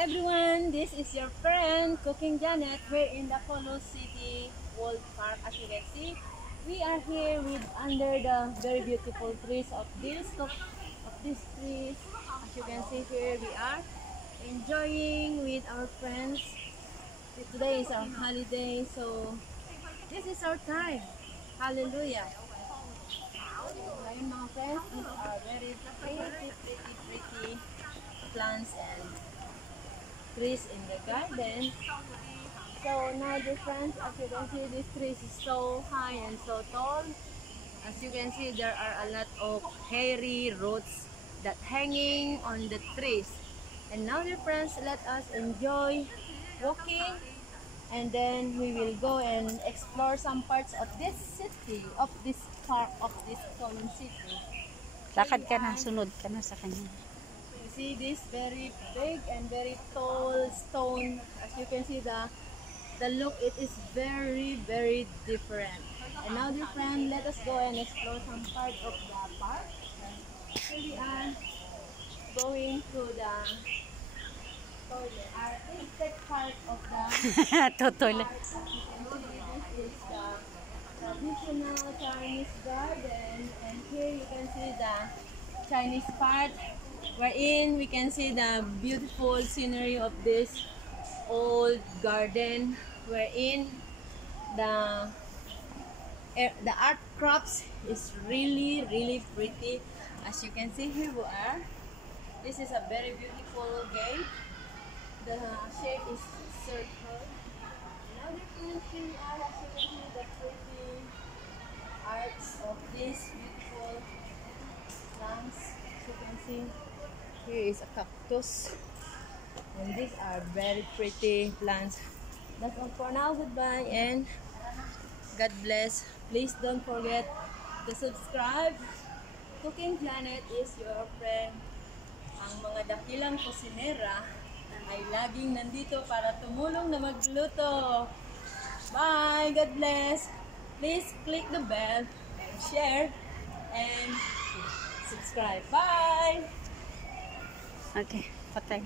everyone, this is your friend Cooking Janet. We're in the Polo City World Park. As you can see, we are here with under the very beautiful trees of these trees. As you can see here, we are enjoying with our friends. Today is our holiday, so this is our time. Hallelujah. Ngayon mga friends, these are very pretty plants and trees in the garden. So now the friends, as you can see, this tree is so high and so tall. As you can see, there are a lot of hairy roots that hanging on the trees. And now dear friends, let us enjoy walking, and then we will go and explore some parts of this city, of this park, of this Colon City. Lakad ka na, sunod ka na sa kanya. You see this very big and very tall stone. As you can see, the look, it is very different. And now dear friend, let us go and explore some part of the park. Here we are going to the artistic part of the Totally. park. As you can see, this is the traditional Chinese garden, and here you can see the Chinese part, wherein we can see the beautiful scenery of this old garden, wherein the art crafts is really pretty. As you can see, here we are. This is a very beautiful gate. The shape is circle. Now you can see, as you can see, the pretty arts of these beautiful plants. As you can see, here is a cactus, and these are very pretty plants. That's all for now. Goodbye and God bless. Please don't forget to subscribe. Cooking Janet is your friend. Ang mga dakilang kusinera ay laging nandito para tumulong na magluto. Bye! God bless! Please click the bell, share, and subscribe. Bye! Okay, patay.